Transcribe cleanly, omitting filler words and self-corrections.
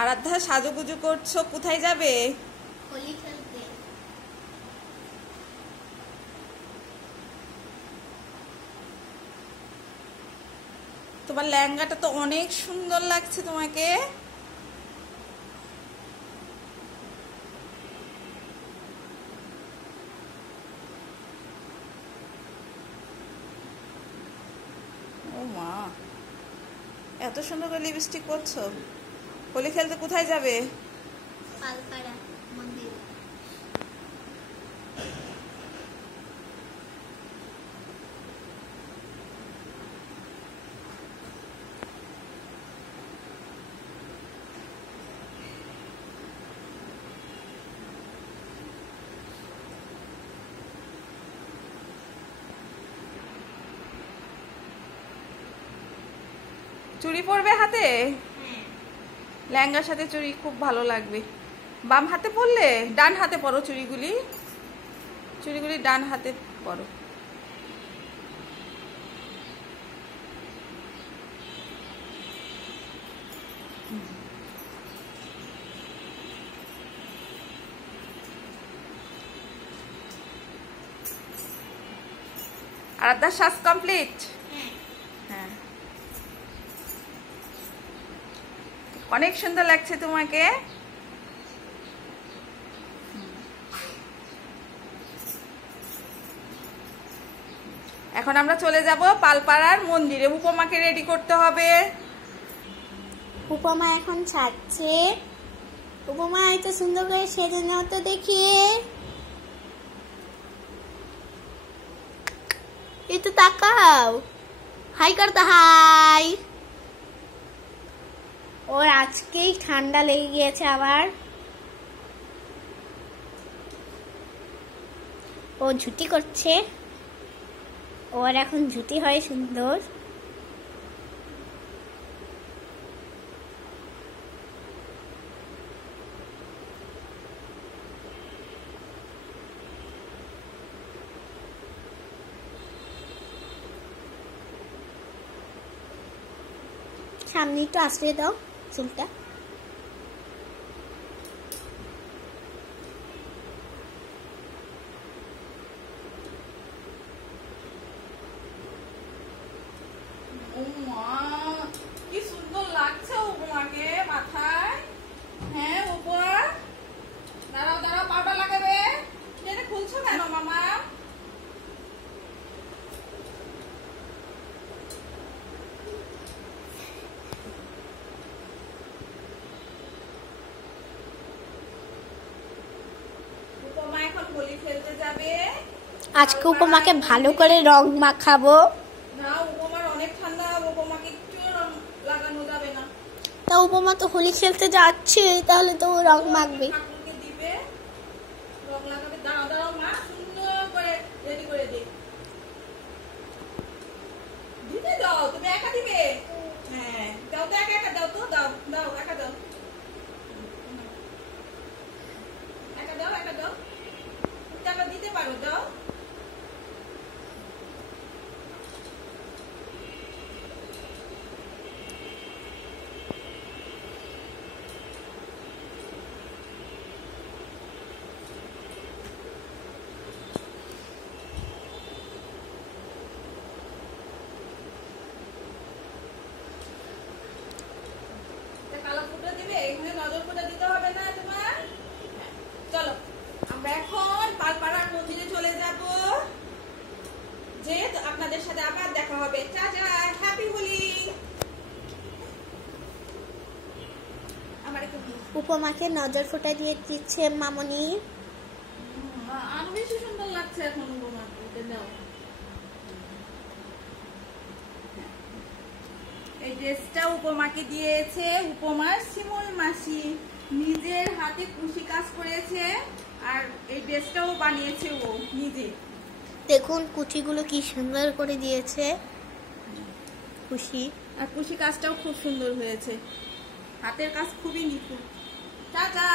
আরাধ্যা সাজুগুজু করছো, কোথায় যাবে? হোলি খেলতে। তোমার লেহেঙ্গাটা তো অনেক সুন্দর লাগছে তোমাকে। ও মা, এত সুন্দর করে লিপস্টিক করছো। হোলি খেলতে কোথায় যাবে? পালপাড়া মন্দির। চুড়ি পরবে হাতে? লেহেঙ্গার সাথে চুড়ি খুব ভালো লাগবে। বাম হাতে পরলে, ডান হাতে পরো চুড়িগুলি। চুড়িগুলি ডান হাতে পরো। আরাধ্যার সাজ কমপ্লিট? হ্যাঁ, অনেক সুন্দর লাগছে তোমাকে। এখন আমরা চলে যাব পালপাড়ার মন্দিরে। উপমাকে রেডি করতে হবে। উপমা এখন ছাড়ছে। উপমা এত সুন্দর করে সেজে নাও তো দেখি। একটু তাকাও, হাই করতে হাই। ওর আজকেই ঠান্ডা লেগে গিয়েছে আবার। ও ঝুটি করছে। ওর এখন ঝুটি হয় সুন্দর। সামনে একটু আশ্রয় দাও চুলটা। ও মা, কি সুন্দর লাগছে উপমাকে মাথায়। হ্যাঁ উপমা, দাঁড়াও দাঁড়াও, পাউডার লাগাবে। এটা খুলছো কেন মামা? উপমা এখন হোলি খেলতে যাবে। আজকে উপমাকে ভালো করে রং মাখাবো। না, উপমার অনেক ঠান্ডা, উপমাকে একটু রং লাগানো যাবে না। তা উপমা তো হোলি খেলতে যাচ্ছে, তাহলে তো ও রং মাখবে। ঠাকুরকে দিবে, রং লাগাবে। দাঁড়াও দাঁড়াও মা, সুন্দর করে রেডি করে দে। দিতে দাও, তুমি একা দিবে? হ্যাঁ দাও তো, একা একা দাও তো, দাও দাও, একা দাও, একা দাও, একা দাও। টাকা দিতে পারো, দাও। কালো ফুটো দিবে, এখানে নজর ফুটো দিতে হবে না তোমার। চলো আমরা এখন পালপাড়ার মন্দিরে চলে যাব, যে আপনাদের সাথে আবার দেখা হবে। Tata, happy Holi. আমার একটু উপমাকে নজর ফোঁটা দিয়ে দিচ্ছে মামনি। আরো বেশি সুন্দর লাগছে এখন উপমাকে। দাও, এই ড্রেসটা উপমাকে দিয়েছে উপমার শিমুল মাসি। নিজের হাতে কুশি কাজ করেছে, আর এই ড্রেসটাও বানিয়েছে ও নিজে। দেখুন কুচিগুলো কি সুন্দর করে দিয়েছে কুশি। আর কুশি কাজটাও খুব সুন্দর হয়েছে, হাতের কাজ খুবই নিখুঁত। টাটা।